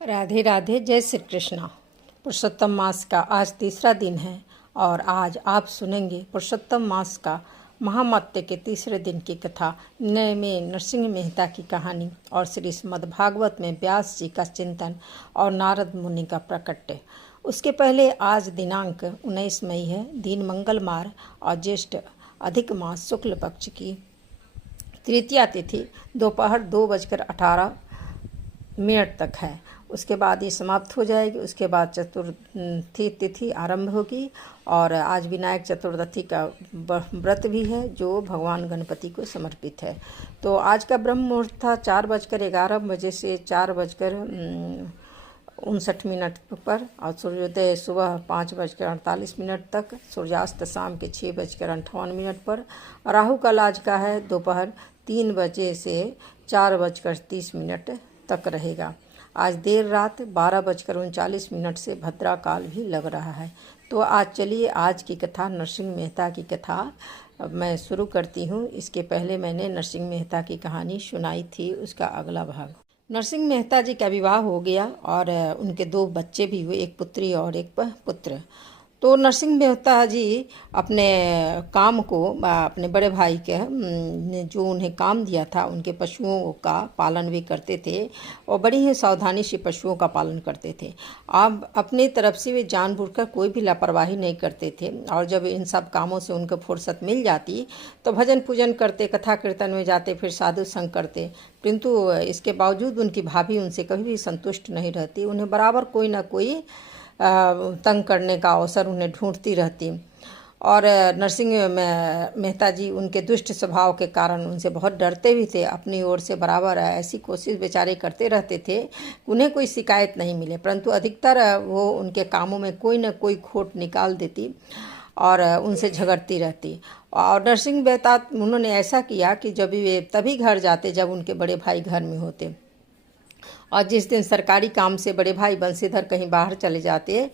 राधे राधे। जय श्री कृष्णा। पुरुषोत्तम मास का आज तीसरा दिन है और आज आप सुनेंगे पुरुषोत्तम मास का महामत्य के तीसरे दिन की कथा, नए में नरसिंह मेहता की कहानी और श्री श्रीमद्भागवत में व्यास जी का चिंतन और नारद मुनि का प्रकट्य। उसके पहले आज दिनांक 19 मई है, दिन मंगलवार और ज्येष्ठ अधिक मास शुक्ल पक्ष की तृतीया तिथि दोपहर 2:18 तक है। उसके बाद ये समाप्त हो जाएगी। उसके बाद चतुर्थी तिथि आरंभ होगी और आज विनायक चतुर्दशी का व्रत भी है जो भगवान गणपति को समर्पित है। तो आज का ब्रह्म मुहूर्त था 4:11 से 4:59 पर और सूर्योदय सुबह 5:48 तक, सूर्यास्त शाम के 6:58 पर। राहु काल आज का है दोपहर 3 बजे से 4:30 तक रहेगा। आज देर रात 12:39 से भद्रा काल भी लग रहा है। तो आज चलिए आज की कथा, नरसिंह मेहता की कथा मैं शुरू करती हूँ। इसके पहले मैंने नरसिंह मेहता की कहानी सुनाई थी, उसका अगला भाग। नरसिंह मेहता जी का विवाह हो गया और उनके 2 बच्चे भी हुए, एक पुत्री और एक पुत्र। तो नरसिंह मेहता जी अपने काम को अपने बड़े भाई के ने जो उन्हें काम दिया था, उनके पशुओं का पालन भी करते थे और बड़ी ही सावधानी से पशुओं का पालन करते थे। अब अपनी तरफ से वे जानबूझकर कोई भी लापरवाही नहीं करते थे और जब इन सब कामों से उनको फुर्सत मिल जाती तो भजन पूजन करते, कथा कीर्तन में जाते, फिर साधु संग करते। परंतु इसके बावजूद उनकी भाभी उनसे कभी भी संतुष्ट नहीं रहती। उन्हें बराबर कोई ना कोई तंग करने का अवसर उन्हें ढूंढती रहती। और नरसिंह मेहता जी उनके दुष्ट स्वभाव के कारण उनसे बहुत डरते भी थे। अपनी ओर से बराबर ऐसी कोशिश बेचारे करते रहते थे उन्हें कोई शिकायत नहीं मिले, परंतु अधिकतर वो उनके कामों में कोई न कोई खोट निकाल देती और उनसे झगड़ती रहती। और नरसिंह मेहता उन्होंने ऐसा किया कि जब वे तभी घर जाते जब उनके बड़े भाई घर में होते, और जिस दिन सरकारी काम से बड़े भाई बंशीधर कहीं बाहर चले जाते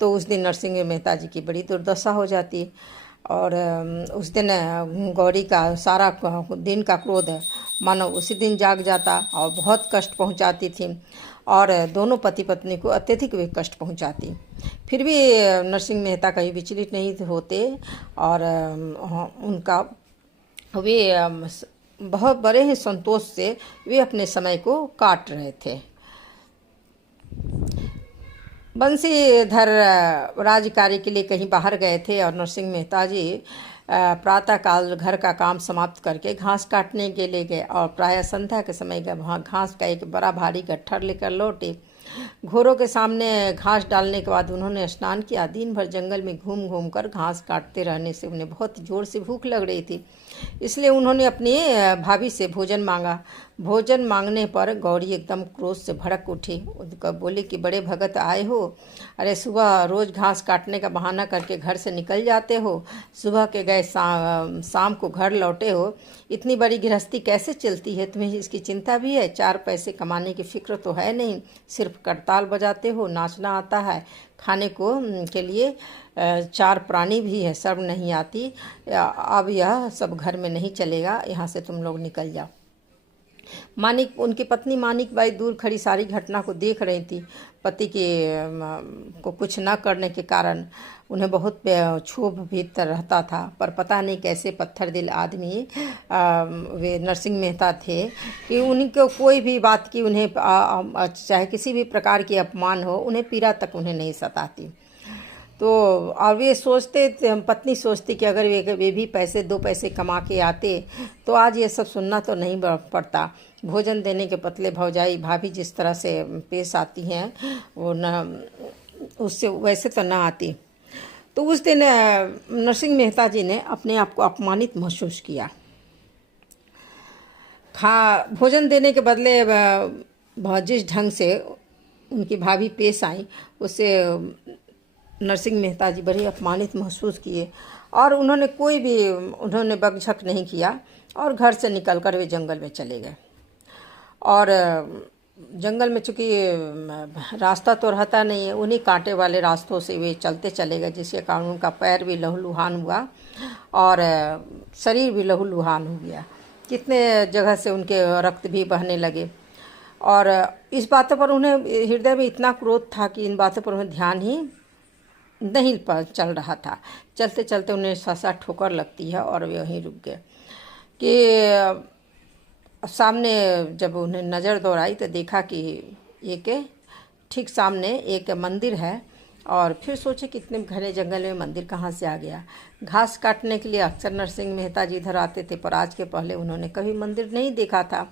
तो उस दिन नरसिंह मेहता जी की बड़ी दुर्दशा हो जाती। और उस दिन गौरी का सारा दिन का क्रोध मानो उसी दिन जाग जाता और बहुत कष्ट पहुंचाती थी और दोनों पति पत्नी को अत्यधिक वे कष्ट पहुंचाती। फिर भी नरसिंह मेहता कहीं विचलित नहीं होते और उनका वे बहुत बड़े ही संतोष से वे अपने समय को काट रहे थे। बंशीधर राजकार्य के लिए कहीं बाहर गए थे और नरसिंह मेहता जी प्रातःकाल घर का काम समाप्त करके घास काटने के लिए गए और प्रायः संध्या के समय वहाँ घास का एक बड़ा भारी गट्ठर लेकर लौटे। घोड़ों के सामने घास डालने के बाद उन्होंने स्नान किया। दिन भर जंगल में घूम घूम कर घास काटते रहने से उन्हें बहुत जोर से भूख लग रही थी, इसलिए उन्होंने अपनी भाभी से भोजन मांगा। भोजन मांगने पर गौरी एकदम क्रोध से भड़क उठी। उनका बोली कि बड़े भगत आए हो, अरे सुबह रोज़ घास काटने का बहाना करके घर से निकल जाते हो, सुबह के गए शाम को घर लौटे हो, इतनी बड़ी गृहस्थी कैसे चलती है? तुम्हें इसकी चिंता भी है? 4 पैसे कमाने की फिक्र तो है नहीं, सिर्फ करताल बजाते हो, नाचना आता है, खाने को के लिए 4 प्राणी भी है, शर्म नहीं आती। अब यह सब घर में नहीं चलेगा, यहाँ से तुम लोग निकल जाओ। मानिक, उनकी पत्नी मानिक बाई दूर खड़ी सारी घटना को देख रही थी। पति के को कुछ न करने के कारण उन्हें बहुत क्षोभ भी रहता था, पर पता नहीं कैसे पत्थर दिल आदमी वे नरसिंह मेहता थे कि उनको कोई भी बात की उन्हें चाहे किसी भी प्रकार की अपमान हो, उन्हें पीड़ा तक उन्हें नहीं सताती। तो और वे सोचते, पत्नी सोचती कि अगर वे भी 2 पैसे कमा के आते तो आज ये सब सुनना तो नहीं पड़ता। भोजन देने के बदले भौजाई भाभी जिस तरह से पेश आती हैं वो न उससे वैसे तो ना आती। तो उस दिन नरसिंह मेहता जी ने अपने आप को अपमानित महसूस किया। भोजन देने के बदले जिस ढंग से उनकी भाभी पेश आई उससे नरसिंह मेहता जी बड़े अपमानित महसूस किए और उन्होंने बकझक नहीं किया और घर से निकलकर वे जंगल में चले गए। और जंगल में चूँकि रास्ता तो रहता नहीं है, उन्हीं कांटे वाले रास्तों से वे चलते चले गए, जिसके कारण उनका पैर भी लहूलुहान हुआ और शरीर भी लहूलुहान हो गया। कितने जगह से उनके रक्त भी बहने लगे। और इस बातों पर उन्हें हृदय में इतना क्रोध था कि इन बातों पर उन्हें ध्यान ही नहीं पर चल रहा था। चलते चलते उन्हें सहसा ठोकर लगती है और वे वहीं रुक गए कि सामने जब उन्हें नज़र दौड़ाई तो देखा कि एक ठीक सामने एक मंदिर है। और फिर सोचे कि इतने घने जंगल में मंदिर कहाँ से आ गया। घास काटने के लिए अक्सर नरसिंह मेहता जी इधर आते थे, पर आज के पहले उन्होंने कभी मंदिर नहीं देखा था।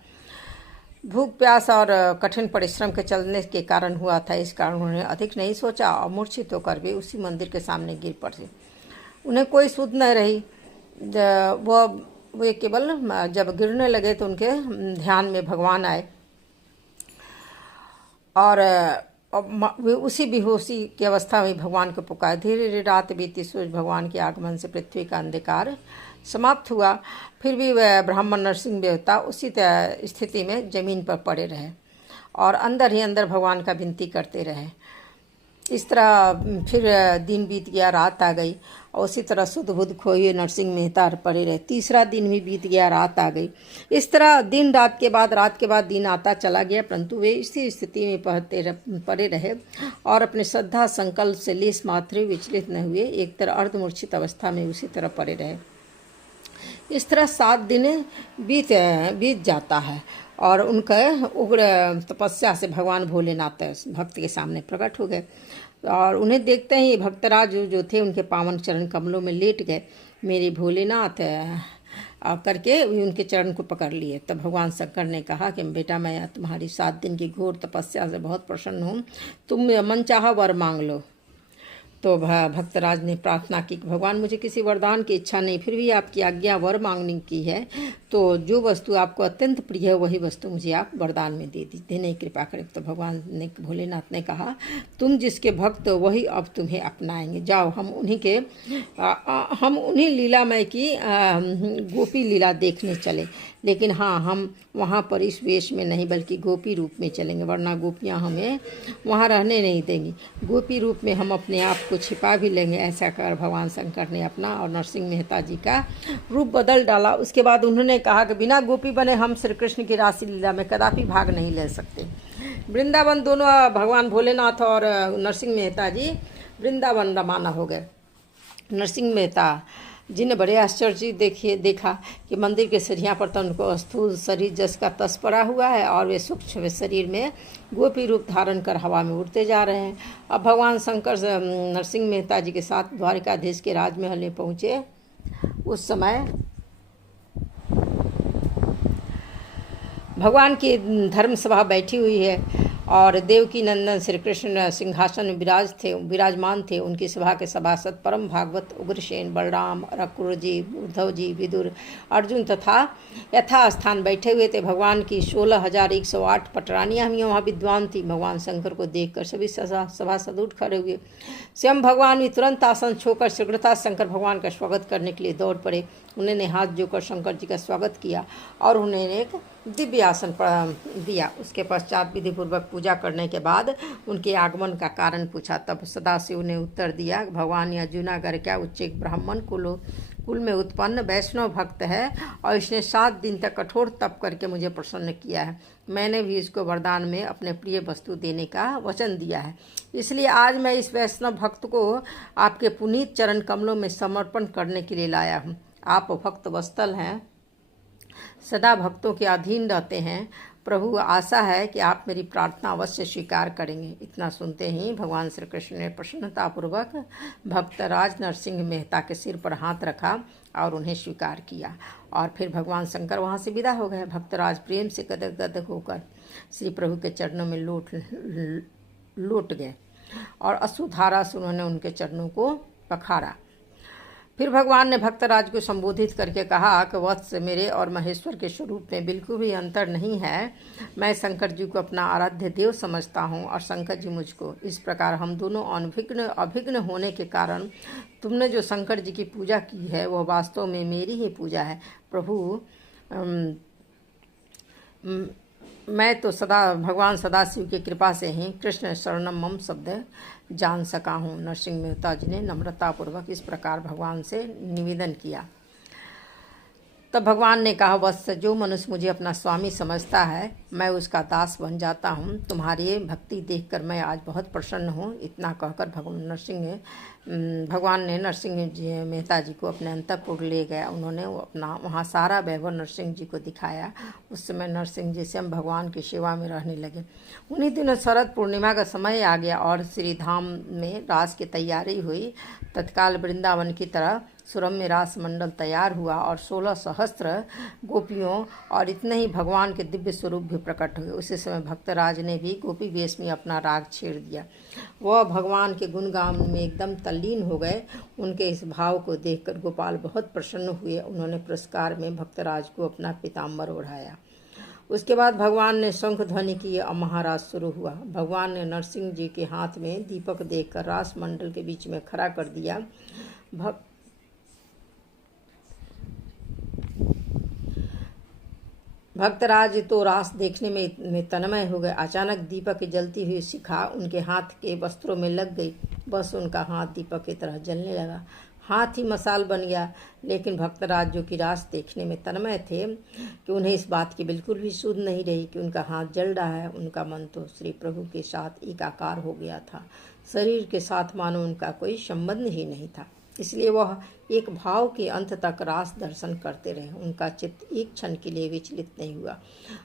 भूख प्यास और कठिन परिश्रम के चलने के कारण हुआ था, इस कारण उन्होंने अधिक नहीं सोचा और मूर्छित होकर भी उसी मंदिर के सामने गिर पड़े। उन्हें कोई सुध न रही। वे केवल जब गिरने लगे तो उनके ध्यान में भगवान आए और वे उसी बेहोशी की अवस्था में भगवान को पुकारे। धीरे धीरे रात बीती, सूरज भगवान के आगमन से पृथ्वी का अंधकार समाप्त हुआ। फिर भी वह ब्राह्मण नरसिंह देवता उसी स्थिति में जमीन पर पड़े रहे और अंदर ही अंदर भगवान का विनती करते रहे। इस तरह फिर दिन बीत गया, रात आ गई और उसी तरह सुध बुध खोए नरसिंह मेहता पड़े रहे। तीसरा दिन भी बीत गया, रात आ गई। इस तरह दिन रात के बाद दिन आता चला गया, परंतु वे इसी स्थिति में पड़े रहे और अपने श्रद्धा संकल्प से लेस मात्र विचलित न हुए। एक तरह अर्धमूर्छित अवस्था में उसी तरह पड़े रहे। इस तरह 7 दिन बीत जाता है और उनका उग्र तपस्या से भगवान भोलेनाथ भक्त के सामने प्रकट हो गए और उन्हें देखते ही भक्तराज जो थे उनके पावन चरण कमलों में लेट गए। मेरे भोलेनाथ करके उनके चरण को पकड़ लिए। तब भगवान शंकर ने कहा कि बेटा, मैं तुम्हारी 7 दिन की घोर तपस्या से बहुत प्रसन्न हूँ, तुम मनचाहा वर मांग लो। तो भक्तराज ने प्रार्थना की कि भगवान, मुझे किसी वरदान की इच्छा नहीं, फिर भी आपकी आज्ञा वर मांगने की है, तो जो वस्तु आपको अत्यंत प्रिय है वही वस्तु मुझे आप वरदान में देने की कृपा करें। तो भगवान ने, भोलेनाथ ने कहा, तुम जिसके भक्त हो वही अब तुम्हें अपनाएंगे। जाओ, हम उन्हीं लीलामय की गोपी लीला देखने चले, लेकिन हाँ, हम वहाँ पर इस वेश में नहीं बल्कि गोपी रूप में चलेंगे, वरना गोपियाँ हमें वहाँ रहने नहीं देंगी। गोपी रूप में हम अपने आप को छिपा भी लेंगे। ऐसा कर भगवान शंकर ने अपना और नरसिंह मेहता जी का रूप बदल डाला। उसके बाद उन्होंने कहा कि बिना गोपी बने हम श्री कृष्ण की रासि लीला में कदापि भाग नहीं ले सकते। वृंदावन, दोनों भगवान भोलेनाथ और नरसिंह मेहता जी वृंदावन रवाना हो गए। नरसिंह मेहता जी ने बड़े आश्चर्य देखा कि मंदिर के सीढ़ियाँ पर तो उनको स्थूल शरीर जस का तस पड़ा हुआ है और वे सूक्ष्म शरीर में गोपी रूप धारण कर हवा में उड़ते जा रहे हैं। अब भगवान शंकर नरसिंह मेहता जी के साथ द्वारिकाधीश के राजमहल में पहुँचे। उस समय भगवान की धर्म सभा बैठी हुई है और देवकी नंदन श्री कृष्ण सिंहासन में विराजमान थे। उनकी सभा के सभासद परम भागवत उग्रसेन, बलराम, अक्रूर जी, उद्धव जी, विदुर, अर्जुन तथा यथास्थान बैठे हुए थे। भगवान की 16,108 पटरानियाँ भी वहाँ विद्वान थी। भगवान शंकर को देखकर सभी सभासद उठ खड़े हुए। स्वयं भगवान भी तुरंत आसन छोड़कर शीघ्रता शंकर भगवान का स्वागत करने के लिए दौड़ पड़े। उन्होंने हाथ जोड़कर शंकर जी का स्वागत किया और उन्हें एक दिव्य आसन दिया। उसके पश्चात विधिपूर्वक पूजा करने के बाद उनके आगमन का कारण पूछा। तब सदाशिव ने उत्तर दिया, भगवान यह जूनागढ़ क्या उच्च ब्राह्मण कुल में उत्पन्न वैष्णव भक्त है और इसने 7 दिन तक कठोर तप करके मुझे प्रसन्न किया है। मैंने भी इसको वरदान में अपने प्रिय वस्तु देने का वचन दिया है, इसलिए आज मैं इस वैष्णव भक्त को आपके पुनीत चरण कमलों में समर्पण करने के लिए लाया हूँ। आप भक्त वत्सल हैं, सदा भक्तों के अधीन रहते हैं। प्रभु, आशा है कि आप मेरी प्रार्थना अवश्य स्वीकार करेंगे। इतना सुनते ही भगवान श्री कृष्ण ने प्रसन्नतापूर्वक भक्तराज नरसिंह मेहता के सिर पर हाथ रखा और उन्हें स्वीकार किया और फिर भगवान शंकर वहाँ से विदा हो गए। भक्तराज प्रेम से गदगद गदगद होकर श्री प्रभु के चरणों में लौट गए और अश्रुधारा से उन्होंने उनके चरणों को पखारा। फिर भगवान ने भक्तराज को संबोधित करके कहा कि वत्स, मेरे और महेश्वर के स्वरूप में बिल्कुल भी अंतर नहीं है। मैं शंकर जी को अपना आराध्य देव समझता हूँ और शंकर जी मुझको। इस प्रकार हम दोनों अभिघ्न होने के कारण तुमने जो शंकर जी की पूजा की है वह वास्तव में मेरी ही पूजा है। प्रभु, मैं तो भगवान सदाशिव की कृपा से ही कृष्ण शरणम मम शब्द जान सका हूँ। नरसिंह मेहता जी ने नम्रतापूर्वक इस प्रकार भगवान से निवेदन किया। तब भगवान ने कहा, वत्स, जो मनुष्य मुझे अपना स्वामी समझता है मैं उसका दास बन जाता हूँ। तुम्हारी भक्ति देखकर मैं आज बहुत प्रसन्न हूँ। इतना कहकर भगवान ने नरसिंह जी मेहता जी को अपने अंतःपुर ले गया। उन्होंने अपना वहाँ सारा वैभव नरसिंह जी को दिखाया। उस समय नरसिंह जी स्वयं भगवान की सेवा में रहने लगे। उन्हीं दिनों शरद पूर्णिमा का समय आ गया और श्री धाम में रास की तैयारी हुई। तत्काल वृंदावन की तरह सुरम्य रास मंडल तैयार हुआ और 16 सहस्त्र गोपियों और इतने ही भगवान के दिव्य स्वरूप भी प्रकट हुए। उसी समय भक्तराज ने भी गोपी वेश में अपना राग छेड़ दिया। वह भगवान के गुणगान में एकदम तल्लीन हो गए। उनके इस भाव को देखकर गोपाल बहुत प्रसन्न हुए। उन्होंने पुरस्कार में भक्तराज को अपना पीताम्बर ओढ़ाया। उसके बाद भगवान ने शंख ध्वनि की और महारास शुरू हुआ। भगवान ने नरसिंह जी के हाथ में दीपक देकर रास मंडल के बीच में खड़ा कर दिया। भक्तराज तो रास देखने में तन्मय हो गए। अचानक दीपक की जलती हुई शिखा उनके हाथ के वस्त्रों में लग गई। बस उनका हाथ दीपक की तरह जलने लगा, हाथ ही मसाल बन गया। लेकिन भक्तराज जो कि रास देखने में तन्मय थे कि उन्हें इस बात की बिल्कुल भी सुध नहीं रही कि उनका हाथ जल रहा है। उनका मन तो श्री प्रभु के साथ एकाकार हो गया था। शरीर के साथ मानो उनका कोई संबंध ही नहीं था। इसलिए वह एक भाव के अंत तक रास दर्शन करते रहे। उनका चित्त एक क्षण के लिए विचलित नहीं हुआ।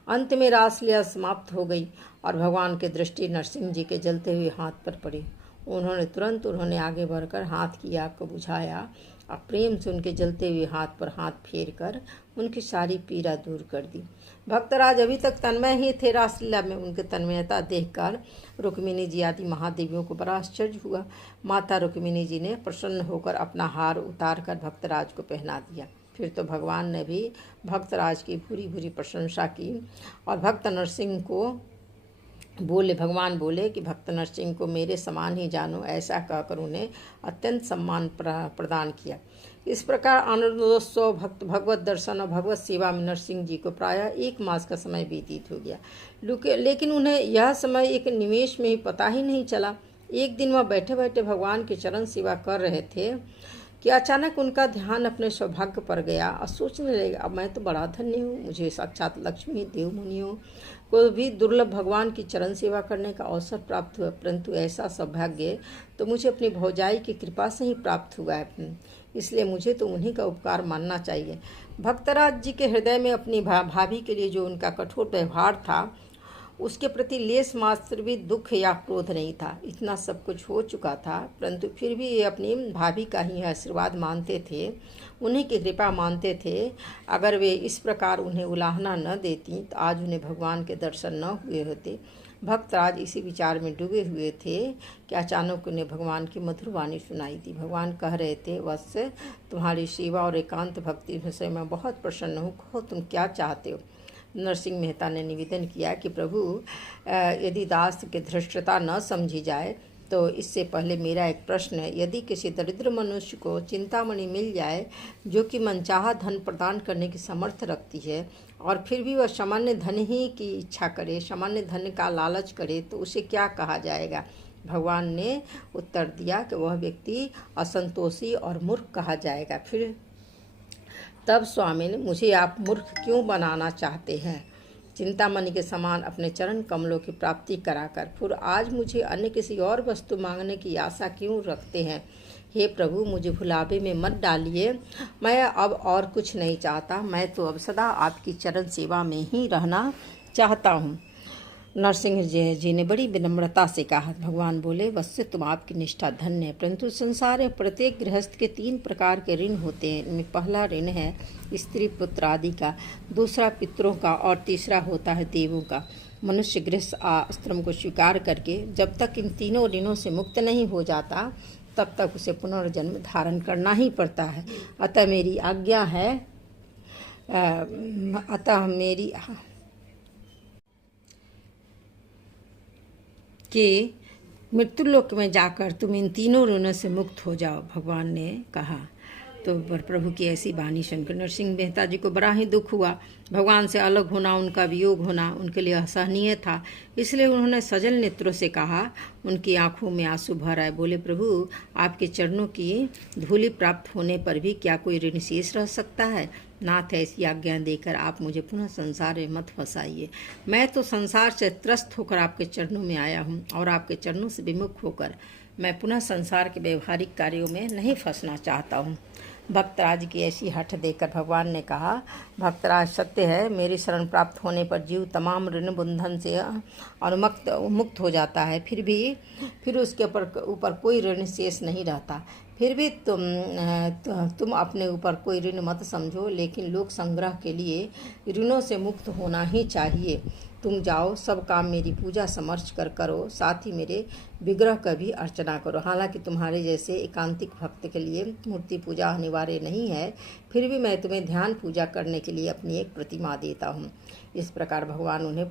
अंत में रासलीला समाप्त हो गई और भगवान की दृष्टि नरसिंह जी के जलते हुए हाथ पर पड़ी। उन्होंने आगे बढ़कर हाथ की आग को बुझाया और प्रेम से उनके जलते हुए हाथ पर हाथ फेर कर उनकी सारी पीड़ा दूर कर दी। भक्तराज अभी तक तन्मय ही थे रासलीला में। उनके तन्मयता देखकर रुक्मिणी जी आदि महादेवियों को बड़ा आश्चर्य हुआ। माता रुक्मिणी जी ने प्रसन्न होकर अपना हार उतार कर भक्तराज को पहना दिया। फिर तो भगवान ने भी भक्तराज की भूरी भूरी प्रशंसा की और भगवान बोले कि भक्त नरसिंह को मेरे समान ही जानो। ऐसा कहकर उन्हें अत्यंत सम्मान प्रदान किया। इस प्रकार आनंदोत्सव, भगवत दर्शन और भगवत सेवा में नरसिंह जी को प्रायः 1 मास का समय व्यतीत हो गया। लेकिन उन्हें यह समय एक निमेष में ही पता ही नहीं चला। एक दिन वह बैठे बैठे भगवान की चरण सेवा कर रहे थे कि अचानक उनका ध्यान अपने सौभाग्य पर गया और सोचने लगे, अब मैं तो बड़ा धन्य हूँ। मुझे साक्षात लक्ष्मी देव मुनियों को भी दुर्लभ भगवान की चरण सेवा करने का अवसर प्राप्त हुआ, परंतु ऐसा सौभाग्य तो मुझे अपनी भौजाई की कृपा से ही प्राप्त हुआ है। इसलिए मुझे तो उन्हीं का उपकार मानना चाहिए। भक्तराज जी के हृदय में अपनी भाभी के लिए जो उनका कठोर व्यवहार था उसके प्रति लेस मात्र भी दुख या क्रोध नहीं था। इतना सब कुछ हो चुका था, परंतु फिर भी ये अपनी भाभी का ही आशीर्वाद मानते थे, उन्हीं की कृपा मानते थे। अगर वे इस प्रकार उन्हें उलाहना न देती तो आज उन्हें भगवान के दर्शन न हुए होते। भक्तराज इसी विचार में डूबे हुए थे कि अचानक उन्हें भगवान की मधुर वाणी सुनाई दी। भगवान कह रहे थे, वत्स, तुम्हारी सेवा और एकांत भक्ति विषय में बहुत प्रसन्न हूँ। कहो तुम क्या चाहते हो। नरसिंह मेहता ने निवेदन किया कि प्रभु, यदि दास की धृष्टता न समझी जाए तो इससे पहले मेरा एक प्रश्न है। यदि किसी दरिद्र मनुष्य को चिंतामणि मिल जाए जो कि मनचाहा धन प्रदान करने की समर्थ रखती है और फिर भी वह सामान्य धन ही की इच्छा करे, सामान्य धन का लालच करे, तो उसे क्या कहा जाएगा। भगवान ने उत्तर दिया कि वह व्यक्ति असंतोषी और मूर्ख कहा जाएगा। फिर तब स्वामी ने, मुझे आप मूर्ख क्यों बनाना चाहते हैं? चिंतामणि के समान अपने चरण कमलों की प्राप्ति कराकर फिर आज मुझे अन्य किसी और वस्तु मांगने की आशा क्यों रखते हैं? हे प्रभु, मुझे भुलावे में मत डालिए। मैं अब और कुछ नहीं चाहता। मैं तो अब सदा आपकी चरण सेवा में ही रहना चाहता हूँ। नरसिंह जी ने बड़ी विनम्रता से कहा। भगवान बोले, वत्स, तुम आपकी निष्ठा धन्य है, परंतु संसार में प्रत्येक गृहस्थ के 3 प्रकार के ऋण होते हैं। इनमें पहला ऋण है स्त्री पुत्र आदि का, दूसरा पितरों का और तीसरा होता है देवों का। मनुष्य गृहस्थ आश्रम को स्वीकार करके जब तक इन तीनों ऋणों से मुक्त नहीं हो जाता तब तक उसे पुनर्जन्म धारण करना ही पड़ता है। अतः मेरी आज्ञा है कि मृत्युलोक में जाकर तुम इन तीनों ऋणों से मुक्त हो जाओ, भगवान ने कहा। तो प्रभु की ऐसी वाणी सुनकर नरसिंह मेहता जी को बड़ा ही दुख हुआ। भगवान से अलग होना, उनका वियोग होना उनके लिए असहनीय था। इसलिए उन्होंने सजल नेत्रों से कहा, उनकी आंखों में आंसू भर आए। बोले, प्रभु, आपके चरणों की धूलि प्राप्त होने पर भी क्या कोई ऋण शेष रह सकता है? नाथ ऐसी आज्ञा देकर आप मुझे पुनः संसार में मत फंसाइए। मैं तो संसार से त्रस्त होकर आपके चरणों में आया हूँ और आपके चरणों से विमुख होकर मैं पुनः संसार के व्यवहारिक कार्यों में नहीं फंसना चाहता हूँ। भक्तराज की ऐसी हठ देखकर भगवान ने कहा, भक्तराज सत्य है, मेरी शरण प्राप्त होने पर जीव तमाम ऋण बंधन से मुक्त हो जाता है। फिर उसके ऊपर कोई ऋण शेष नहीं रहता। फिर भी तुम अपने ऊपर कोई ऋण मत समझो, लेकिन लोक संग्रह के लिए ऋणों से मुक्त होना ही चाहिए। तुम जाओ, सब काम मेरी पूजा समर्च कर करो, साथ ही मेरे विग्रह का भी अर्चना करो। हालांकि तुम्हारे जैसे एकांतिक भक्त के लिए मूर्ति पूजा अनिवार्य नहीं है, फिर भी मैं तुम्हें ध्यान पूजा करने के लिए अपनी एक प्रतिमा देता हूँ। इस प्रकार भगवान उन्हें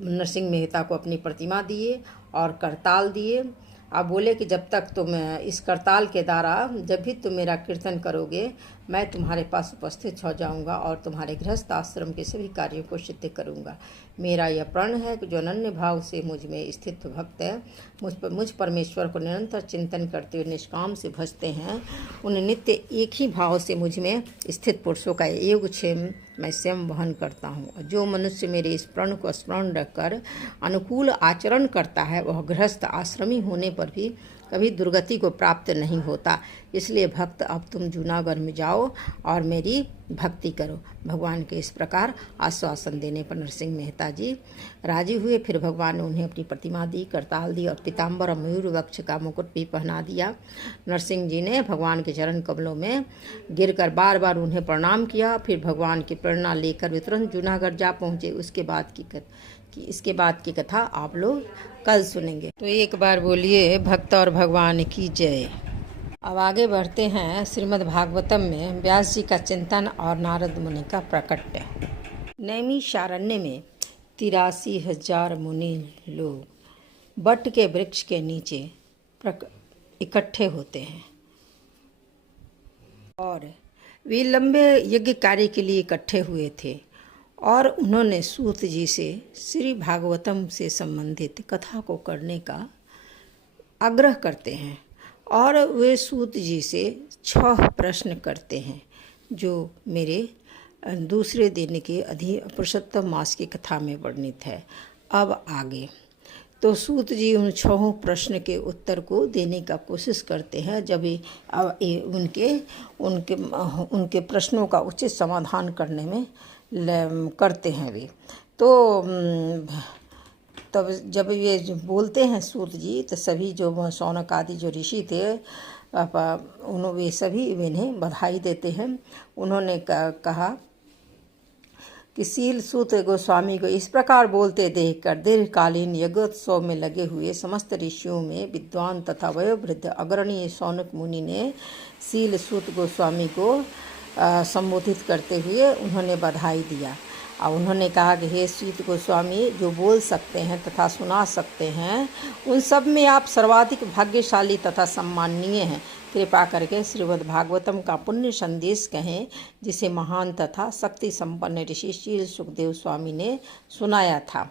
नरसिंह मेहता को अपनी प्रतिमा दिए और करताल दिए। आप बोले कि जब तक तुम इस करताल के द्वारा जब भी तुम मेरा कीर्तन करोगे, मैं तुम्हारे पास उपस्थित हो जाऊंगा और तुम्हारे गृहस्थ आश्रम के सभी कार्यों को सिद्ध करूंगा। मेरा यह प्रण है कि जो अनन्य भाव से मुझ में स्थित भक्त है, मुझ परमेश्वर को निरंतर चिंतन करते हुए निष्काम से भजते हैं, उन नित्य एक ही भाव से मुझ में स्थित पुरुषों का योगक्षेम मैं स्वयं वहन करता हूँ। जो मनुष्य मेरे इस प्रण को स्मरण रखकर अनुकूल आचरण करता है, वह गृहस्थ आश्रमी होने पर भी कभी दुर्गति को प्राप्त नहीं होता। इसलिए भक्त, अब तुम जूनागढ़ में जाओ और मेरी भक्ति करो। भगवान के इस प्रकार आश्वासन देने पर नरसिंह मेहता जी राजी हुए। फिर भगवान ने उन्हें अपनी प्रतिमा दी, करताल दी और पीताम्बर और मयूर वक्ष का मुकुट भी पहना दिया। नरसिंह जी ने भगवान के चरण कमलों में गिरकर बार बार उन्हें प्रणाम किया। फिर भगवान की प्रेरणा लेकर वे तुरंत जूनागढ़ जा पहुँचे। इसके बाद की कथा आप लोग कल सुनेंगे। तो एक बार बोलिए भक्त और भगवान की जय। अब आगे बढ़ते हैं श्रीमद् भागवतम में व्यास जी का चिंतन और नारद मुनि का प्रकट्य। नैमिषारण्य में 83,000 मुनि लोग बट के वृक्ष के नीचे इकट्ठे होते हैं और वे लंबे यज्ञ कार्य के लिए इकट्ठे हुए थे और उन्होंने सूत जी से श्री भागवतम से संबंधित कथा को करने का आग्रह करते हैं और वे सूत जी से 6 प्रश्न करते हैं, जो मेरे दूसरे दिन के पुरुषोत्तम मास की कथा में वर्णित है। अब आगे तो सूत जी उन 6 प्रश्न के उत्तर को देने का कोशिश करते हैं। जब उनके प्रश्नों का उचित समाधान करने में करते हैं वे, तो तब जब ये बोलते हैं सूत जी, तो सभी जो शौनक आदि जो ऋषि थे वे सभी इन्हें बधाई देते हैं। उन्होंने कहा कि शील सूत गोस्वामी को इस प्रकार बोलते देखकर दीर्घकालीन यज्ञोत्सव में लगे हुए समस्त ऋषियों में विद्वान तथा वयोवृद्ध अग्रणीय शौनक मुनि ने शील सूत गोस्वामी को संबोधित करते हुए उन्होंने बधाई दिया और उन्होंने कहा कि हे सूत गोस्वामी, जो बोल सकते हैं तथा सुना सकते हैं, उन सब में आप सर्वाधिक भाग्यशाली तथा सम्माननीय हैं। कृपा करके श्रीमद् भागवतम का पुण्य संदेश कहें, जिसे महान तथा शक्ति संपन्न ऋषि शील सुखदेव स्वामी ने सुनाया था।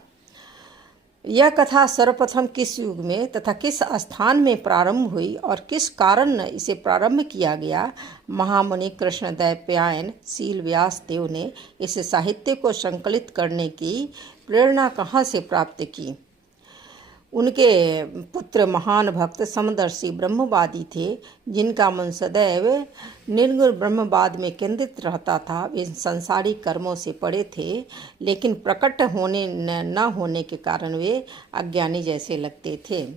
यह कथा सर्वप्रथम किस युग में तथा किस स्थान में प्रारंभ हुई और किस कारण इसे प्रारंभ किया गया, महामुनि कृष्णद्वैपायन शील व्यास देव ने इस साहित्य को संकलित करने की प्रेरणा कहाँ से प्राप्त की। उनके पुत्र महान भक्त समदर्शी ब्रह्मवादी थे, जिनका मन सदैव निर्गुण ब्रह्मवाद में केंद्रित रहता था। वे संसारिक कर्मों से परे थे, लेकिन प्रकट होने न होने के कारण वे अज्ञानी जैसे लगते थे।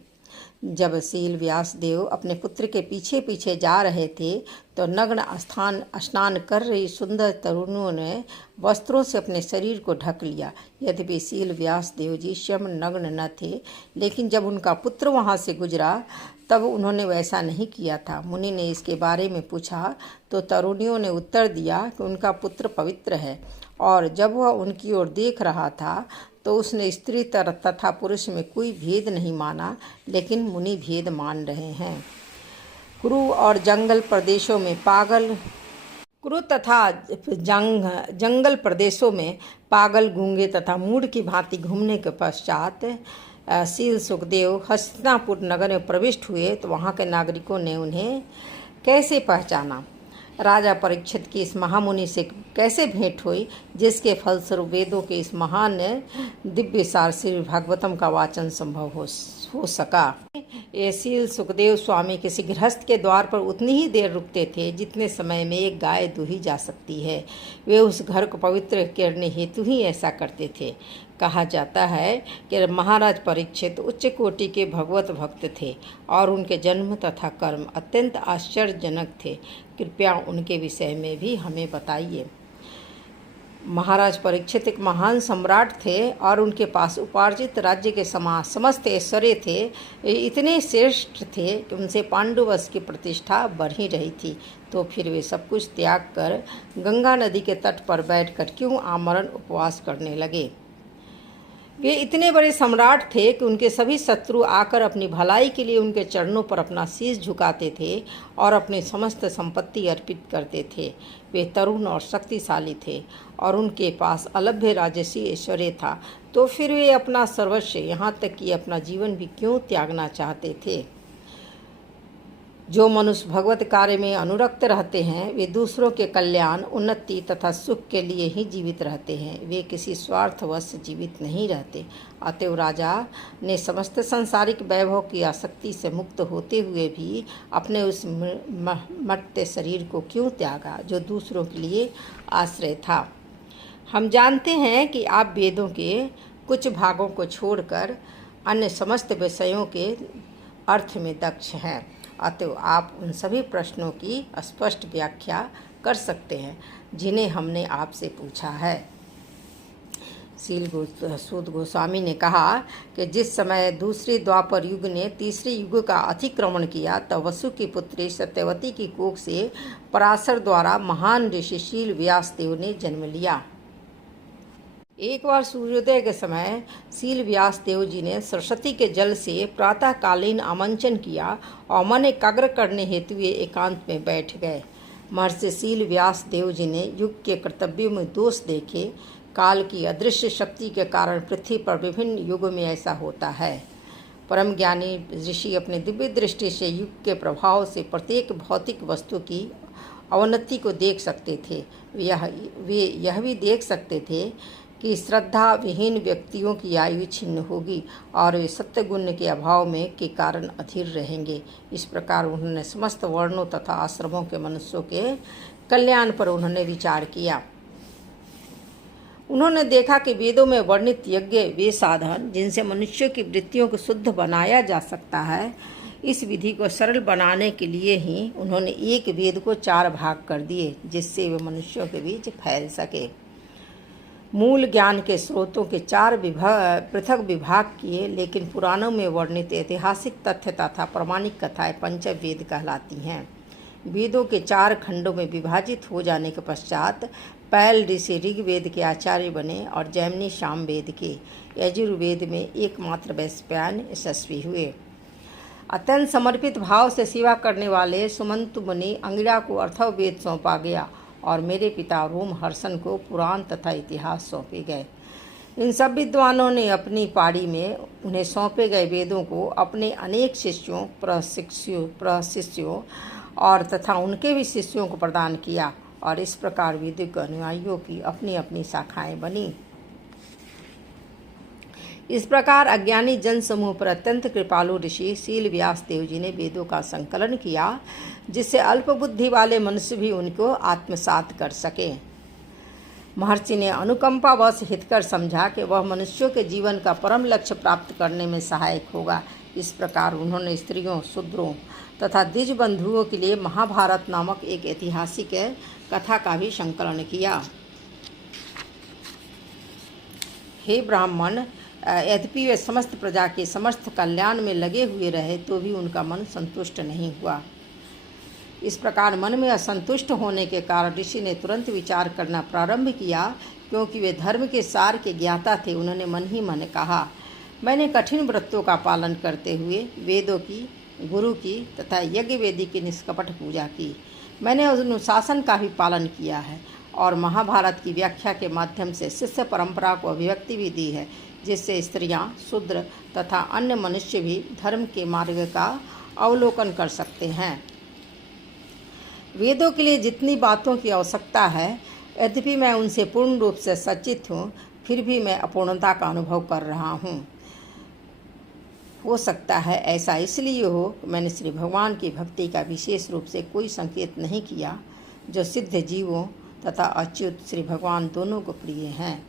जब शील व्यास देव अपने पुत्र के पीछे पीछे जा रहे थे, तो नग्न स्नान कर रही सुंदर तरुणियों ने वस्त्रों से अपने शरीर को ढक लिया। यद्यपि शील व्यास देव जी स्वयं नग्न न थे, लेकिन जब उनका पुत्र वहां से गुजरा तब उन्होंने वैसा नहीं किया था। मुनि ने इसके बारे में पूछा तो तरुणियों ने उत्तर दिया कि उनका पुत्र पवित्र है, और जब वह उनकी ओर देख रहा था तो उसने स्त्री तथा पुरुष में कोई भेद नहीं माना, लेकिन मुनि भेद मान रहे हैं। कुरु और जंगल प्रदेशों में जंगल प्रदेशों में पागल, गूंगे तथा मूढ़ की भांति घूमने के पश्चात शील सुखदेव हस्तिनापुर नगर में प्रविष्ट हुए, तो वहाँ के नागरिकों ने उन्हें कैसे पहचाना। राजा परीक्षित की इस महामुनि से कैसे भेंट हुई, जिसके फलस्वरूप वेदों के इस महान दिव्य सार श्री भागवतम का वाचन संभव हो सका। ये शील सुखदेव स्वामी किसी गृहस्थ के द्वार पर उतनी ही देर रुकते थे जितने समय में एक गाय दूही जा सकती है। वे उस घर को पवित्र करने हेतु ही ऐसा करते थे। कहा जाता है कि महाराज परीक्षित उच्च कोटि के भगवत भक्त थे और उनके जन्म तथा कर्म अत्यंत आश्चर्यजनक थे। कृपया उनके विषय में भी हमें बताइए। महाराज परीक्षित एक महान सम्राट थे और उनके पास उपार्जित राज्य के समस्त ऐश्वर्य थे। वे इतने श्रेष्ठ थे कि उनसे पांडुवंश की प्रतिष्ठा बढ़ ही रही थी। तो फिर वे सब कुछ त्याग कर गंगा नदी के तट पर बैठकर क्यों आमरण उपवास करने लगे। वे इतने बड़े सम्राट थे कि उनके सभी शत्रु आकर अपनी भलाई के लिए उनके चरणों पर अपना शीश झुकाते थे और अपनी समस्त संपत्ति अर्पित करते थे। वे तरुण और शक्तिशाली थे और उनके पास अलभ्य राजसी ऐश्वर्य था। तो फिर वे अपना सर्वस्व, यहाँ तक कि अपना जीवन भी क्यों त्यागना चाहते थे। जो मनुष्य भगवत कार्य में अनुरक्त रहते हैं वे दूसरों के कल्याण, उन्नति तथा सुख के लिए ही जीवित रहते हैं। वे किसी स्वार्थवश जीवित नहीं रहते। अतएव राजा ने समस्त सांसारिक वैभव की आसक्ति से मुक्त होते हुए भी अपने उस मर्त्य शरीर को क्यों त्यागा जो दूसरों के लिए आश्रय था। हम जानते हैं कि आप वेदों के कुछ भागों को छोड़कर अन्य समस्त विषयों के अर्थ में दक्ष हैं। अतएव आप उन सभी प्रश्नों की स्पष्ट व्याख्या कर सकते हैं जिन्हें हमने आपसे पूछा है। शील सूत गोस्वामी ने कहा कि जिस समय दूसरे द्वापर युग ने तीसरे युग का अतिक्रमण किया तब वसु की पुत्री सत्यवती की कोख से पराशर द्वारा महान ऋषि शील व्यासदेव ने जन्म लिया। एक बार सूर्योदय के समय शील व्यासदेव जी ने सरस्वती के जल से प्रातःकालीन आमंचन किया और मन एकाग्र करने हेतु वे एकांत में बैठ गए। महर्षि शील व्यासदेव जी ने युग के कर्तव्यों में दोष देखे। काल की अदृश्य शक्ति के कारण पृथ्वी पर विभिन्न युगों में ऐसा होता है। परम ज्ञानी ऋषि अपनी दिव्य दृष्टि से युग के प्रभाव से प्रत्येक भौतिक वस्तु की अवनति को देख सकते थे। वे यह भी देख सकते थे कि श्रद्धा विहीन व्यक्तियों की आयु छिन्न होगी और वे सत्य गुण के अभाव में के कारण अधीर रहेंगे। इस प्रकार उन्होंने समस्त वर्णों तथा आश्रमों के मनुष्यों के कल्याण पर उन्होंने विचार किया। उन्होंने देखा कि वेदों में वर्णित यज्ञ वे साधन जिनसे मनुष्यों की वृत्तियों को शुद्ध बनाया जा सकता है। इस विधि को सरल बनाने के लिए ही उन्होंने एक वेद को 4 भाग कर दिए जिससे वे मनुष्यों के बीच फैल सके। मूल ज्ञान के स्रोतों के 4 पृथक विभाग किए, लेकिन पुराणों में वर्णित ऐतिहासिक तथ्य तथा प्रमाणिक कथाएं पंचवेद कहलाती हैं। वेदों के 4 खंडों में विभाजित हो जाने के पश्चात पैल ऋषि ऋग्वेद के आचार्य बने और जैमिनी सामवेद के, यजुर्वेद में एकमात्र वैशंपायन यशस्वी हुए। अत्यंत समर्पित भाव से सेवा करने वाले सुमंतु मुनि अंगिरा को अथर्ववेद सौंपा गया और मेरे पिता रोमहर्षण को पुराण तथा इतिहास सौंपे गए। इन सब विद्वानों ने अपनी पारी में उन्हें सौंपे गए वेदों को अपने अनेक शिष्यों, प्रशिष्यों और तथा उनके भी शिष्यों को प्रदान किया और इस प्रकार वैदिक अनुयायियों की अपनी अपनी शाखाएं बनी। इस प्रकार अज्ञानी जन समूह पर अत्यंत कृपालु ऋषि शील व्यासदेव जी ने वेदों का संकलन किया जिससे अल्प बुद्धि वाले मनुष्य भी उनको आत्मसात कर सके। महर्षि ने अनुकंपावश हितकर समझा कि वह मनुष्यों के जीवन का परम लक्ष्य प्राप्त करने में सहायक होगा। इस प्रकार उन्होंने स्त्रियों, शूद्रों तथा द्विज बंधुओं के लिए महाभारत नामक एक ऐतिहासिक कथा का भी संकलन किया। हे ब्राह्मण, यद्यपि वे समस्त प्रजा के समस्त कल्याण में लगे हुए रहे तो भी उनका मन संतुष्ट नहीं हुआ। इस प्रकार मन में असंतुष्ट होने के कारण ऋषि ने तुरंत विचार करना प्रारंभ किया। क्योंकि वे धर्म के सार के ज्ञाता थे, उन्होंने मन ही मन कहा, मैंने कठिन व्रतों का पालन करते हुए वेदों की, गुरु की तथा यज्ञ वेदी की निष्कपट पूजा की। मैंने अनुशासन का भी पालन किया है और महाभारत की व्याख्या के माध्यम से शिष्य परंपरा को अभिव्यक्ति भी दी है, जिससे स्त्रियां, शूद्र तथा अन्य मनुष्य भी धर्म के मार्ग का अवलोकन कर सकते हैं। वेदों के लिए जितनी बातों की आवश्यकता है, यद्यपि मैं उनसे पूर्ण रूप से सचेत हूँ, फिर भी मैं अपूर्णता का अनुभव कर रहा हूँ। हो सकता है ऐसा इसलिए हो कि मैंने श्री भगवान की भक्ति का विशेष रूप से कोई संकेत नहीं किया, जो सिद्ध जीवों तथा अच्युत श्री भगवान दोनों को प्रिय हैं।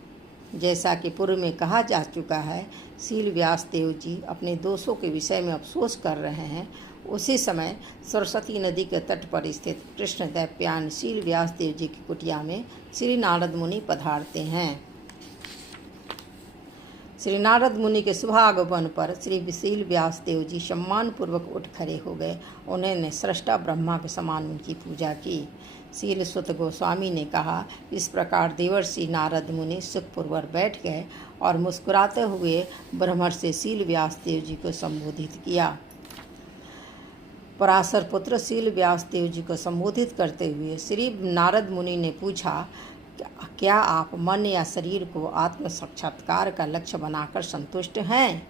जैसा कि पूर्व में कहा जा चुका है, शील व्यास देव जी अपने दोषों के विषय में अफसोस कर रहे हैं। उसी समय सरस्वती नदी के तट पर स्थित कृष्ण दैप्यायन शील व्यास देव जी की कुटिया में श्री नारद मुनि पधारते हैं। श्री नारद मुनि के शुभागमन पर श्री शील व्यास देव जी सम्मान पूर्वक उठ खड़े हो गए। उन्होंने सृष्टा ब्रह्मा के समान उनकी पूजा की। शील सुत गोस्वामी ने कहा, इस प्रकार देवर्षि नारद मुनि सुखपूर्वक बैठ गए और मुस्कुराते हुए ब्रह्मर्षि शील व्यास देव जी को संबोधित किया। पराशर पुत्र शील व्यास देव जी को संबोधित करते हुए श्री नारद मुनि ने पूछा, क्या आप मन या शरीर को आत्म साक्षात्कार का लक्ष्य बनाकर संतुष्ट हैं?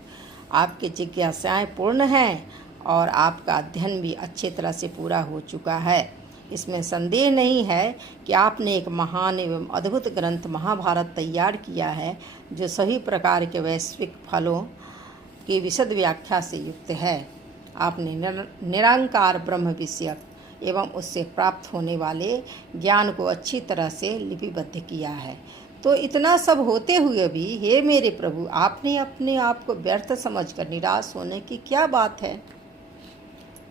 आपकी जिज्ञासाएं पूर्ण हैं और आपका अध्ययन भी अच्छी तरह से पूरा हो चुका है। इसमें संदेह नहीं है कि आपने एक महान एवं अद्भुत ग्रंथ महाभारत तैयार किया है, जो सभी प्रकार के वैश्विक फलों की विशद व्याख्या से युक्त है। आपने निरंकार ब्रह्म विषयक एवं उससे प्राप्त होने वाले ज्ञान को अच्छी तरह से लिपिबद्ध किया है। तो इतना सब होते हुए भी हे मेरे प्रभु, आपने अपने आप को व्यर्थ समझकर निराश होने की क्या बात है?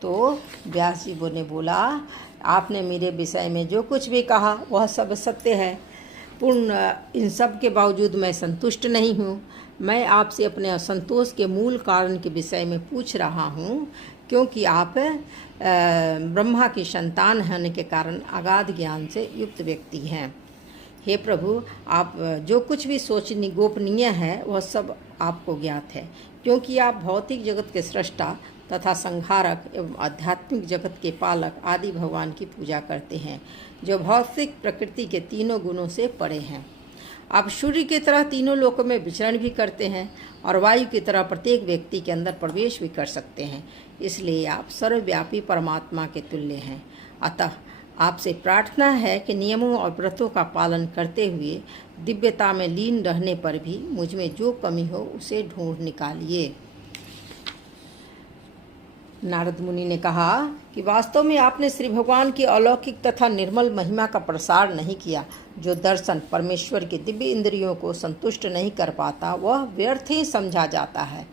तो व्यास जी ने बोला, आपने मेरे विषय में जो कुछ भी कहा वह सब सत्य है। पूर्ण इन सब के बावजूद मैं संतुष्ट नहीं हूँ। मैं आपसे अपने असंतोष के मूल कारण के विषय में पूछ रहा हूँ, क्योंकि आप ब्रह्मा की संतान होने के कारण अगाध ज्ञान से युक्त व्यक्ति हैं। हे प्रभु, आप जो कुछ भी सोचनी गोपनीय है वह सब आपको ज्ञात है, क्योंकि आप भौतिक जगत के सृष्टा तथा संहारक एवं आध्यात्मिक जगत के पालक आदि भगवान की पूजा करते हैं, जो भौतिक प्रकृति के तीनों गुणों से परे हैं। आप सूर्य की तरह तीनों लोकों में विचरण भी करते हैं और वायु की तरह प्रत्येक व्यक्ति के अंदर प्रवेश भी कर सकते हैं। इसलिए आप सर्वव्यापी परमात्मा के तुल्य हैं। अतः आपसे प्रार्थना है कि नियमों और व्रतों का पालन करते हुए दिव्यता में लीन रहने पर भी मुझ में जो कमी हो उसे ढूंढ निकालिए। नारद मुनि ने कहा कि वास्तव में आपने श्री भगवान की अलौकिक तथा निर्मल महिमा का प्रसार नहीं किया। जो दर्शन परमेश्वर की दिव्य इंद्रियों को संतुष्ट नहीं कर पाता वह व्यर्थ ही समझा जाता है।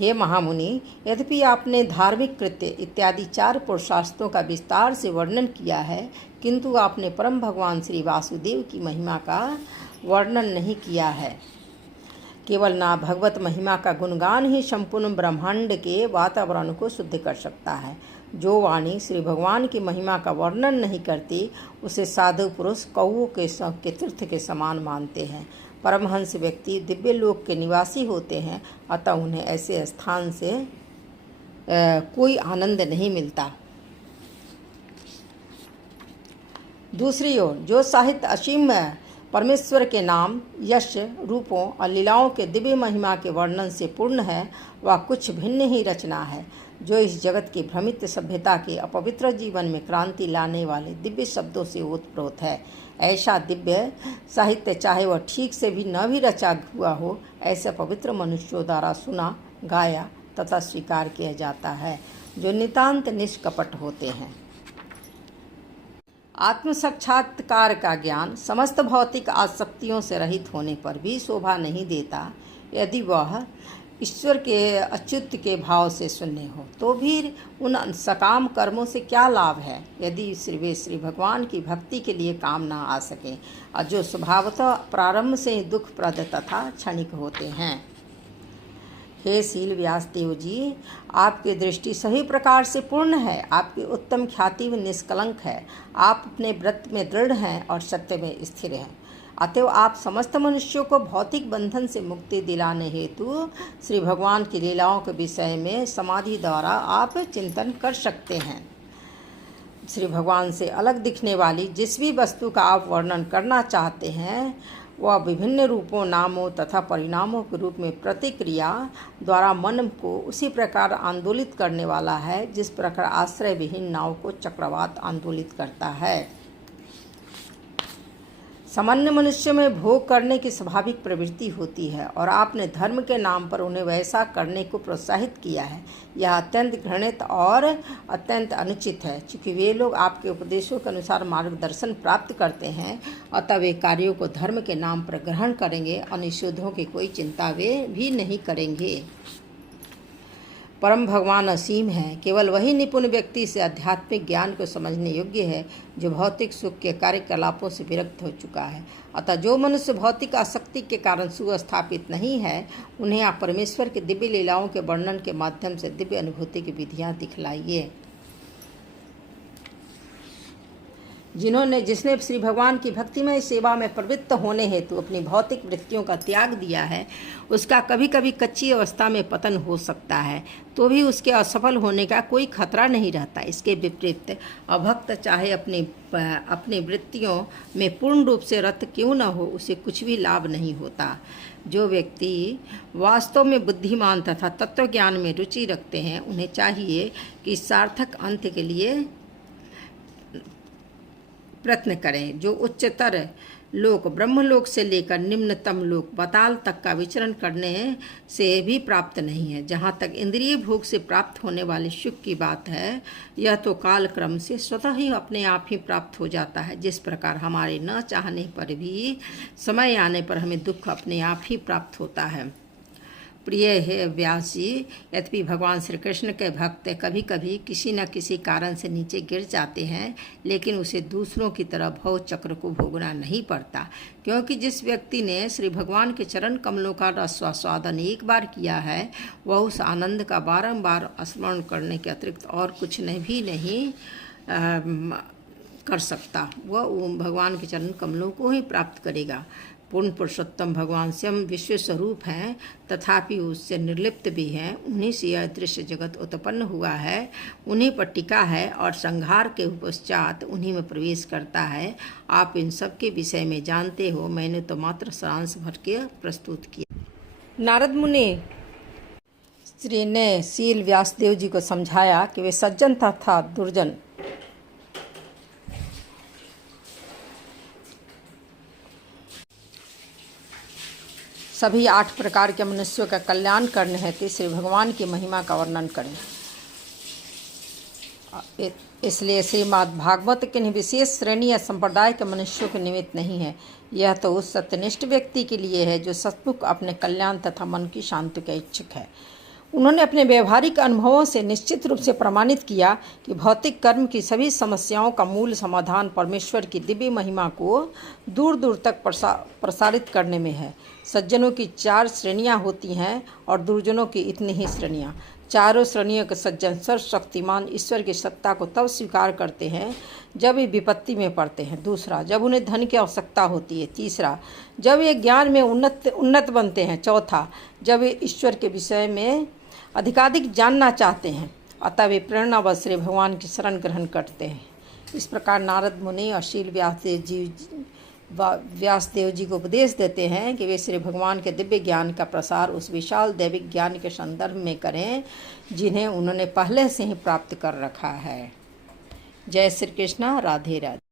हे महामुनि, यद्यपि आपने धार्मिक कृत्य इत्यादि 4 पुरुषार्थों का विस्तार से वर्णन किया है, किंतु आपने परम भगवान श्री वासुदेव की महिमा का वर्णन नहीं किया है। केवल ना भगवत महिमा का गुणगान ही संपूर्ण ब्रह्मांड के वातावरण को शुद्ध कर सकता है। जो वाणी श्री भगवान की महिमा का वर्णन नहीं करती, उसे साधु पुरुष कौओं के तीर्थ के समान मानते हैं। परमहंस व्यक्ति दिव्य लोक के निवासी होते हैं, अतः उन्हें ऐसे स्थान से कोई आनंद नहीं मिलता। दूसरी ओर जो साहित्य असीम परमेश्वर के नाम, यश, रूपों और लीलाओं के दिव्य महिमा के वर्णन से पूर्ण है, वह कुछ भिन्न ही रचना है, जो इस जगत की भ्रमित सभ्यता के अपवित्र जीवन में क्रांति लाने वाले दिव्य शब्दों से ओतप्रोत है। ऐसा दिव्य साहित्य, चाहे वह ठीक से भी न भी रचा हुआ हो, ऐसे पवित्र मनुष्यों द्वारा सुना, गाया तथा स्वीकार किया जाता है, जो नितांत निष्कपट होते हैं। आत्म साक्षात्कार का ज्ञान समस्त भौतिक आसक्तियों से रहित होने पर भी शोभा नहीं देता। यदि वह ईश्वर के अच्युत के भाव से शून्य हो, तो भी उन सकाम कर्मों से क्या लाभ है, यदि वे श्री भगवान की भक्ति के लिए काम ना आ सकें, और जो स्वभावतः प्रारंभ से ही दुखप्रद तथा क्षणिक होते हैं। हे शील व्यास देव जी, आपकी दृष्टि सही प्रकार से पूर्ण है। आपकी उत्तम ख्याति में निष्कलंक है। आप अपने व्रत में दृढ़ हैं और सत्य में स्थिर हैं। अतएव आप समस्त मनुष्यों को भौतिक बंधन से मुक्ति दिलाने हेतु श्री भगवान की लीलाओं के विषय में समाधि द्वारा आप चिंतन कर सकते हैं। श्री भगवान से अलग दिखने वाली जिस भी वस्तु का आप वर्णन करना चाहते हैं, वह विभिन्न रूपों, नामों तथा परिणामों के रूप में प्रतिक्रिया द्वारा मन को उसी प्रकार आंदोलित करने वाला है जिस प्रकार आश्रय विहीन नाव को चक्रवात आंदोलित करता है। सामान्य मनुष्य में भोग करने की स्वाभाविक प्रवृत्ति होती है और आपने धर्म के नाम पर उन्हें वैसा करने को प्रोत्साहित किया है। यह अत्यंत घृणित और अत्यंत अनुचित है। चूँकि वे लोग आपके उपदेशों के अनुसार मार्गदर्शन प्राप्त करते हैं, अतः वे कार्यों को धर्म के नाम पर ग्रहण करेंगे और निषेधों की कोई चिंता वे भी नहीं करेंगे। परम भगवान असीम है। केवल वही निपुण व्यक्ति से आध्यात्मिक ज्ञान को समझने योग्य है जो भौतिक सुख के कार्यकलापों से विरक्त हो चुका है। अतः जो मनुष्य भौतिक आसक्ति के कारण सुस्थापित नहीं है, उन्हें आप परमेश्वर की दिव्य लीलाओं के वर्णन के माध्यम से दिव्य अनुभूति की विधियाँ दिखलाइए। जिसने श्री भगवान की भक्तिमय सेवा में प्रवृत्त होने हेतु अपनी भौतिक वृत्तियों का त्याग दिया है, उसका कभी कभी कच्ची अवस्था में पतन हो सकता है, तो भी उसके असफल होने का कोई खतरा नहीं रहता। इसके विपरीत अभक्त चाहे अपनी वृत्तियों में पूर्ण रूप से रत क्यों न हो, उसे कुछ भी लाभ नहीं होता। जो व्यक्ति वास्तव में बुद्धिमान तथा तत्वज्ञान में रुचि रखते हैं, उन्हें चाहिए कि सार्थक अंत के लिए प्रयत्न करें। जो उच्चतर लोक ब्रह्मलोक से लेकर निम्नतम लोक पाताल तक का विचरण करने से भी प्राप्त नहीं है। जहाँ तक इंद्रिय भोग से प्राप्त होने वाले सुख की बात है, यह तो काल क्रम से स्वतः ही अपने आप ही प्राप्त हो जाता है। जिस प्रकार हमारे न चाहने पर भी समय आने पर हमें दुख अपने आप ही प्राप्त होता है। प्रिय है व्यास जी, यद्यपि भगवान श्री कृष्ण के भक्त कभी कभी किसी न किसी कारण से नीचे गिर जाते हैं, लेकिन उसे दूसरों की तरह भव चक्र को भोगना नहीं पड़ता, क्योंकि जिस व्यक्ति ने श्री भगवान के चरण कमलों का रसास्वादन एक बार किया है, वह उस आनंद का बारंबार स्मरण करने के अतिरिक्त और कुछ भी नहीं कर सकता। वह भगवान के चरण कमलों को ही प्राप्त करेगा। पूर्ण पुरुषोत्तम भगवान स्वयं विश्व स्वरूप हैं, तथापि उससे निर्लिप्त भी हैं। उन्हीं से यह दृश्य जगत उत्पन्न हुआ है, उन्हीं पर टिका है और संहार के पश्चात उन्हीं में प्रवेश करता है। आप इन सब के विषय में जानते हो, मैंने तो मात्र सारांश भर के प्रस्तुत किया। नारद मुनि श्री ने शील व्यासदेव जी को समझाया कि वे सज्जन तथा दुर्जन सभी 8 प्रकार के मनुष्यों का कल्याण करने हेतु श्री भगवान की महिमा का वर्णन करें। इसलिए श्रीमद् भागवत किन्हीं विशेष श्रेणी या संप्रदाय के मनुष्यों के निमित्त नहीं है। यह तो उस सत्यनिष्ठ व्यक्ति के लिए है जो सचमुच अपने कल्याण तथा मन की शांति का इच्छुक है। उन्होंने अपने व्यवहारिक अनुभवों से निश्चित रूप से प्रमाणित किया कि भौतिक कर्म की सभी समस्याओं का मूल समाधान परमेश्वर की दिव्य महिमा को दूर दूर तक प्रसारित करने में है। सज्जनों की 4 श्रेणियां होती हैं और दुर्जनों की इतनी ही श्रेणियां। चारों श्रेणियों के सज्जन सर्वशक्तिमान ईश्वर की सत्ता को तब स्वीकार करते हैं जब वे विपत्ति में पड़ते हैं। दूसरा, जब उन्हें धन की आवश्यकता होती है। तीसरा, जब वे ज्ञान में उन्नत बनते हैं। चौथा, जब वे ईश्वर के विषय में अधिकाधिक जानना चाहते हैं, अतः वे प्रेरणावश श्री भगवान की शरण ग्रहण करते हैं। इस प्रकार नारद मुनि और शील व्यासदेव जी को उपदेश देते हैं कि वे श्री भगवान के दिव्य ज्ञान का प्रसार उस विशाल दैविक ज्ञान के संदर्भ में करें जिन्हें उन्होंने पहले से ही प्राप्त कर रखा है। जय श्री कृष्णा। राधे राधे।